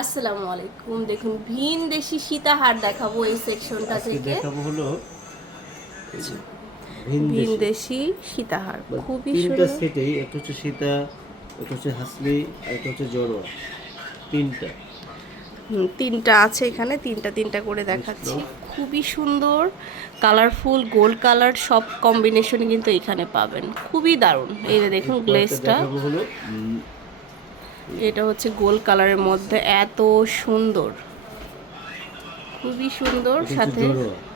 আসসালামু আলাইকুম। দেখুন ভিন দেশি সীতাহার দেখাবো এই সেকশনটা থেকে। দেখাবো হলো ভিন দেশি। সীতাহার খুবই তিনটা সুন্দর। সেটেই একটা হচ্ছে সীতা একটা হচ্ছে হাসলি আর একটা হচ্ছে জড়োয়া তিনটা। তিনটা আছে এখানে তিনটা তিনটা করে দেখাচ্ছি। খুবই সুন্দর কালারফুল গোল্ড কালার সব কম্বিনেশন কিন্তু এখানে পাবেন। খুবই দারুণ। এই যে দেখুন গ্লেসটা এটা হচ্ছে গোল কালারের মধ্যে এত সুন্দর। খুবই সুন্দর সাথে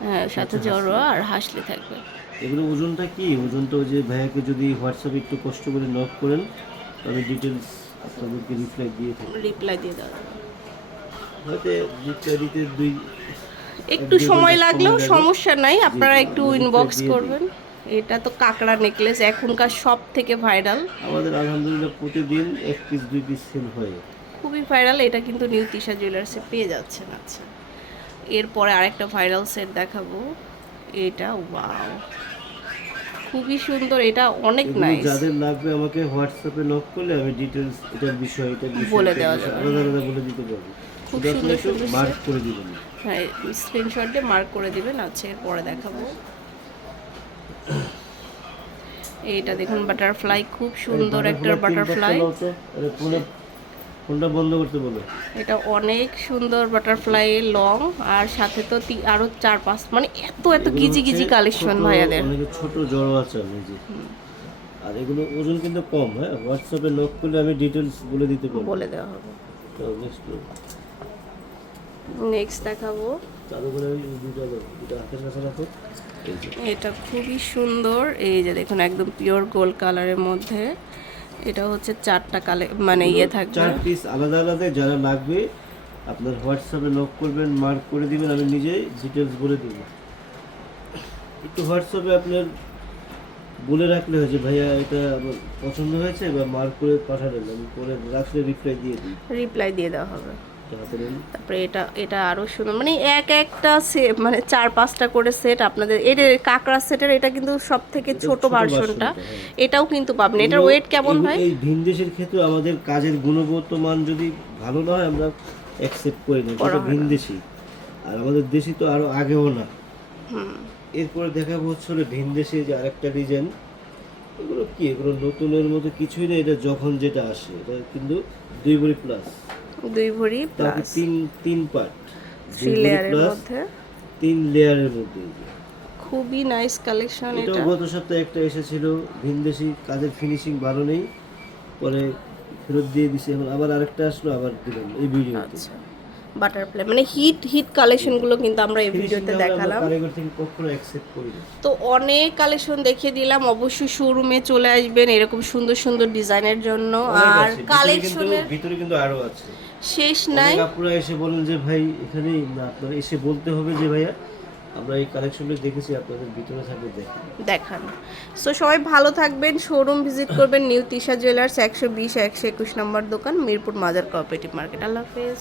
হ্যাঁ সাথে জড়োয়া আর হাসলে থাকবে। এগুলো ওজনটা কি? ওজনটা ওই যে ভাইয়াকে যদি হোয়াটসঅ্যাপে একটু কষ্ট করে নক করেন তবে ডিটেলস আপনাদেরকে রিপ্লাই দিয়ে রিপ্লাই দিয়ে দেওয়া যাবে। হয়তো রিপ্লাই দিতে দুই একটু সময় লাগলেও সমস্যা নাই আপনারা একটু ইনবক্স করবেন। এটা তো কাঁকড়া নেকলেস এখনকার সব থেকে ভাইরাল আমাদের আলহামদুলিল্লাহ প্রতিদিন এক পিস দুই পিস সেল হয়। খুবই ভাইরাল এটা কিন্তু নিউ তিশা জুয়েলার্সে পেয়ে যাচ্ছেন আচ্ছা। এরপরে আরেকটা ভাইরাল সেট দেখাবো। এটা ওয়াও খুবই সুন্দর এটা অনেক নাইস যাদের লাগবে আমাকে হোয়াটসঅ্যাপে নক করলে আমি ডিটেলস এটার বিষয় বিষয় বলে দেওয়া যাবে। আলাদা আলাদা বলে দিতে পারব। খুব সুন্দর সুন্দর মার্ক করে দিবেন। হ্যাঁ স্ক্রিনশট দিয়ে মার্ক করে দিবেন আচ্ছা এরপরে দেখাবো। এইটা দেখুন বাটারফ্লাই খুব সুন্দর একটা বাটারফ্লাই ফোনটা বন্ধ করতে বলো। এটা অনেক সুন্দর বাটারফ্লাই লং আর সাথে তো আরও চার পাঁচ মানে এত এত গিজি গিজি কালেকশন ভাইয়াদের। অনেকে ছোট জড়ো আছে আমি যে আর এগুলো ওজন কিন্তু কম হ্যাঁ? হোয়াটসঅ্যাপে নক করলে আমি ডিটেলস বলে দিতে পারব। বলে দেওয়া হবে। তো নেক্সট নেক্সট দেখাবো। চালু করে দুটো দুটো হাতের কাছে রাখো। এটা খুবই সুন্দর। এই যে দেখুন একদম পিওর গোল্ড কালারের মধ্যে। এটা হচ্ছে চারটা কালে মানে ইয়ে থাকবে। চার পিস আলাদা আলাদা যারা লাগবে আপনার হোয়াটসঅ্যাপে নক করবেন মার্ক করে দিবেন আমি নিজেই ডিটেলস বলে দিব। একটু হোয়াটসঅ্যাপে আপনার বলে রাখলে হয়েছে ভাইয়া এটা আমার পছন্দ হয়েছে বা মার্ক করে পাঠালেন আমি পরে রাখলে রিপ্লাই দিয়ে দিই। রিপ্লাই দিয়ে দেওয়া হবে। তারপরে এটা এটা আরও সুন্দর। মানে এক একটা সে মানে চার পাঁচটা করে সেট আপনাদের এর কাঁকড়া সেটের এটা কিন্তু সব থেকে ছোট ভার্সনটা হ্যাঁ। এটাও কিন্তু পাবেন। এটার ওয়েট কেমন হয়? এই ভিনদেশের ক্ষেত্রে আমাদের কাজের গুণগত মান যদি ভালো না হয় আমরা অ্যাকসেপ্ট করি না করা এটা ভিনদেশি। আর আমাদের দেশি তো আরও আগেও না। এরপরে দেখাবো হচ্ছে ভিনদেশে যে আরেকটা ডিজাইন এগুলো কি? এগুলো নতুনের মতো কিছুই না এটা যখন যেটা আসে এটা কিন্তু দুই ভরি প্লাস দুই ভরি প্লাস তিন তিন পার্ট থ্রি লেয়ারের মধ্যে। তিন লেয়ারের মধ্যে খুবই নাইস কালেকশন এটা। গত সপ্তাহে একটা এসেছিল ভিনদেশি কাজের ফিনিশিং ভালো নেই পরে ফেরত দিয়ে দিছে এখন আবার আরেকটা আসলো আবার দিলাম এই ভিডিওতে। আচ্ছা। বাটারফ্লাই মানে হিট হিট কালেকশনগুলো কিন্তু আমরা এই ভিডিওতে দেখালাম। তো অনেক কালেকশন দেখিয়ে দিলাম। অবশ্যই শোরুমে চলে আসবেন এরকম সুন্দর সুন্দর ডিজাইনের জন্য। আর। কালেকশনের ভিতরে কিন্তু আরও আছে। শেষ নাই। আপুরা এসে বলেন যে ভাই এখানে আপনারা এসে বলতে হবে যে ভাইয়া আমরা এই কালেকশনটা দেখেছি আপনাদের ভিতরে থাকবে দেখেন। দেখান। সো সবাই ভালো থাকবেন। শোরুম ভিজিট করবেন নিউ তিশা জুয়েলার্স একশো বিশ একশো একুশ নম্বর দোকান মিরপুর মাজার কোঅপারেটিভ মার্কেট আল্লাহ হাফেজ।